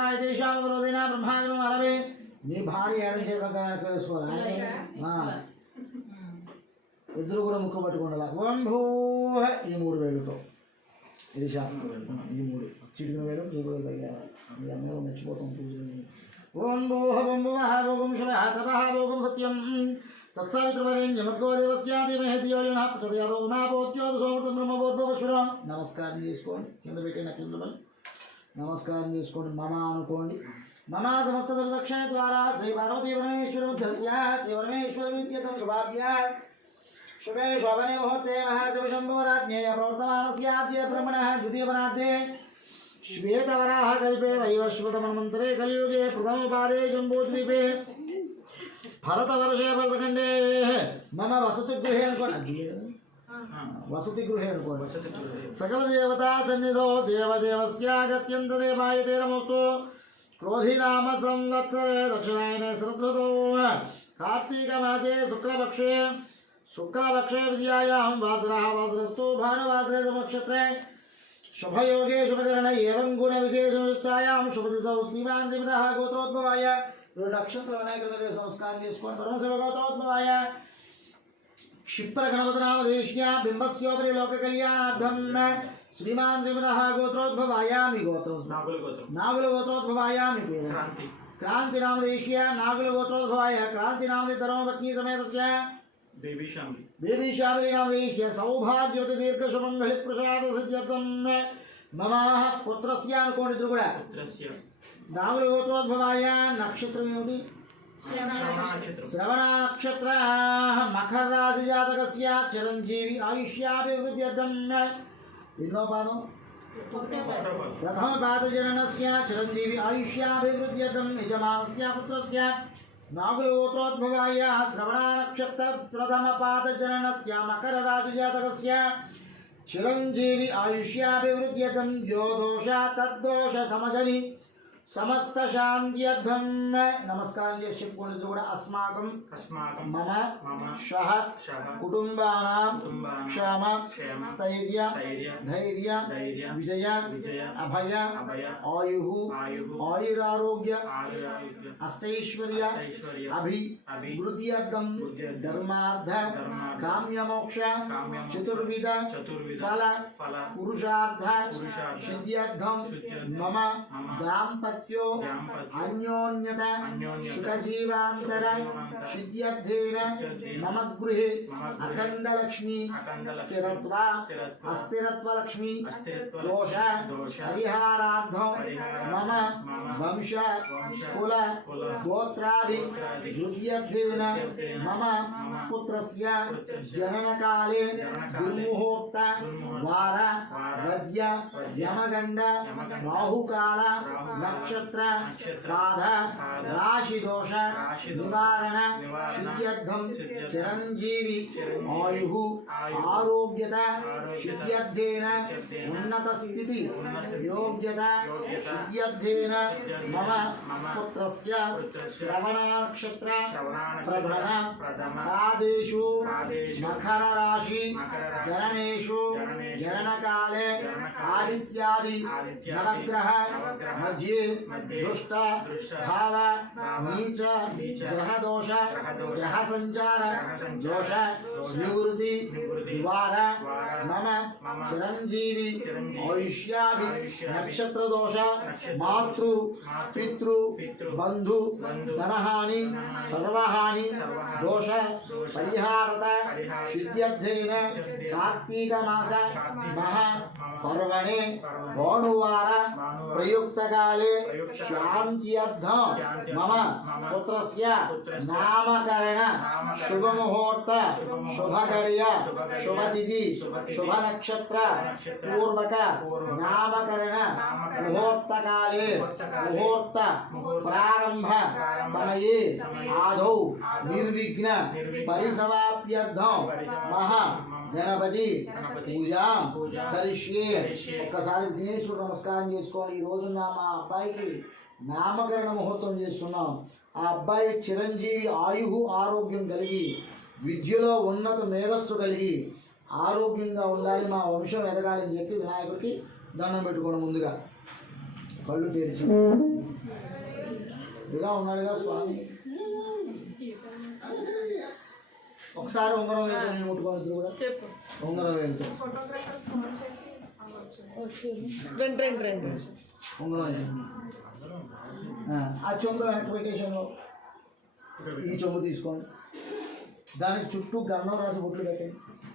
తారకాయ దేశామ విరోధైన బ్రహ్మాగ్రం అరవే మీ భార్య ఏడం చేయడానికి వేసుకోవాలి ఇద్దరు కూడా ముక్క పట్టుకుండాల ఓం భూహ ఈ 3 వేలుతో ఇది శాస్త్రం ఈ 3 చిటికిన వేలు చూపులు తగ్గాలి మీ అందరూ మర్చిపోతాం పూజలు ఓం భూహ ఓం భువః ఓం శివః తపః ఓం సత్యం తత్సావిత్రవరేణ్యమర్గో దేవస్యాదిమహే ధియోయోనః ప్రచోదయాత్ ఉమాపోత్యోత్ సోమృతం బ్రహ్మభూర్భువః నమస్కారం చేసుకోండి కింద పెట్టిన కింద నమస్కారం చేసుకోండి మమ అనుకోండి మమ సమస్త దక్షిణ ద్వారా శ్రీ పార్వతీ పరమేశ్వరముఖ్యస్య శ్రీ పరమేశ్వరమిత్యతం శుభాభ్య शुभे शोभने मुहूर्ते महाशिवशम्भोराज्ञेय प्रवर्तमानस्याद्य ब्रह्मणः द्वितीयपरार्धे श्वेतवराह कल्पे वैवस्वतमन्वन्तरे कलियुगे प्रथमपादे जम्बूद्वीपे भरतवर्षे भरतखण्डे मम वसतिगृहे सकलदेवता सन्निधो देवदेवस्यागत्यन्तदेवायुते नमोऽस्तु क्रोधिनाम संवत्सरे दक्षिणायने शरदृतौ कार्तीकमासे शुक्लपक्षे विद्यायां वासरः वासरस्तु भानुवासरे नक्षत्रे शुभयोगे शुभकरणे एवं गुणविशेषयुक्तायां शुभदिवसौ श्रीमान् देवतः गोत्रोद्भवाय नक्षत्रवनकृते संस्कार చేసుకోండి పరమశివ గోత్రోద్భవాయ क्षिप्रगणपतनामधीष्या बिम्बस्योपरि लोककल्याणार्थं श्रीमान् देवतः गोत्रोद्भवाय मी गोत्रो नागुल गोत्रोद्भवाय मी क्रांति नामधीष्या नागुल गोत्रोद्भवाय क्रांति नामधि धर्मपत्नी समेतस्य बेबी शामली नामधीष्य सौभाग्यवती दीर्घ सुमंगल प्रसाद सिद्ध्यर्थं मम पुत्रस्य अनुकोणितु కూడా नागुल गोत्रोद्भवाय नक्षत्रम ఏమిటి श्रवण नक्षत्र मकर राशि जातकस्य चिरंजीवी आयुष्याभिवृद्ध्यर्थं ఎన్నో పాదం प्रथम पाद जननस्य चिरंजीवी आयुष्याभिवृद्ध्यर्थं यजमानस्य पुत्रस्य नागुलगोत्रोद्भवाय श्रवण नक्षत्र प्रथम पाद जननस्य मकर राशि जातकस्य चिरंजीवी आयुष्याभिवृद्ध्यर्थं यो दोष तद्दोष समजनि समस्त शांत्यर्थं नमस्कार చెప్పుకోండి కూడా अस्माकं मम शह कुटुंबानां क्षम स्थैर्य धैर्य विजय अभय आयुः आयुरारोग्य अष्टैश्वर्य अभिवृद्ध्यर्थं धर्मार्थ काम्यमोक्ष चतुर्विध फल पुरुषार्थ सिद्ध्यर्थं मम दाम्पत्य अन्योन्यत सुखजीवान्तर सिद्ध्यर्थेन मम गृहे अखंड लक्ष्मी अस्थिरत्व लक्ष्मी दोष परिहारार्थं मम वंश कुल गोत्राभिवृद्ध्यर्थेन मम पुत्रस्य जननकाले दुर्मुहूर्त वार वद्य यमगंड राहुकाल नक्षत्र पाद राशि दोष निवारण सिद्ध्यर्थं चिरंजीवी आयुः आरोग्यता सिद्ध्यर्थेन उन्नत स्थिति योग्यता सिद्ध्यर्थेन मम पुत्रस्य श्रवण नक्षत्र प्रथम पादेषु मकर राशि जननेषु जननकाले आदित्यादि नवग्रह मध्ये दुष्ट भाव नीच ग्रह दोष ग्रह संचार दोष निवृत्ति निवार मम चिरंजीवी आयुष्याभि नक्षत्र दोष मातृ पितृ बंधु धनहानि सर्वहानि दोष परिहारत सिद्ध्यर्थेन कार्तीक मास महा पर्वणे भानुवार प्रयुक्त काले शांत्यर्थं मम पुत्रस्य नामकरण शुभ मुहूर्त शुभकर्य शुभतिथि शुभ नक्षत्र पूर्वक नामकरण मुहूर्त काले मुहूर्त प्रारंभ समये आदौ निर्विघ्न परिसमाप्त्यर्थं महा गणपति पूजा करिष्ये ఒక్కసారి విఘ్నేశ్వరుడు నమస్కారం చేసుకోండి ఈ రోజు మా అబ్బాయికి నామకరణ ముహూర్తం చేస్తున్నాం ఆ అబ్బాయి చిరంజీవి ఆయువు ఆరోగ్యం కలిగి విద్యలో ఉన్నత మేధస్సు కలిగి ఆరోగ్యంగా ఉండాలి మా వంశం ఎదగాలి అని చెప్పి వినాయకుడికి దండం పెట్టుకోండి ముందుగా కళ్ళు తెరిచి ఇలా ఉన్నాడుగా స్వామి. ఒకసారి ఉంగరం వేలుతో నేను ముట్టుకోవద్దు కూడా. ఉంగరం వేలుతో ఉంగరం వేలు. ఆ చెంబు వెనక్కి పెట్టేసాను. ఈ చెంబు తీసుకోండి. దానికి చుట్టూ గంధం రాసి బొట్లు పెట్టండి.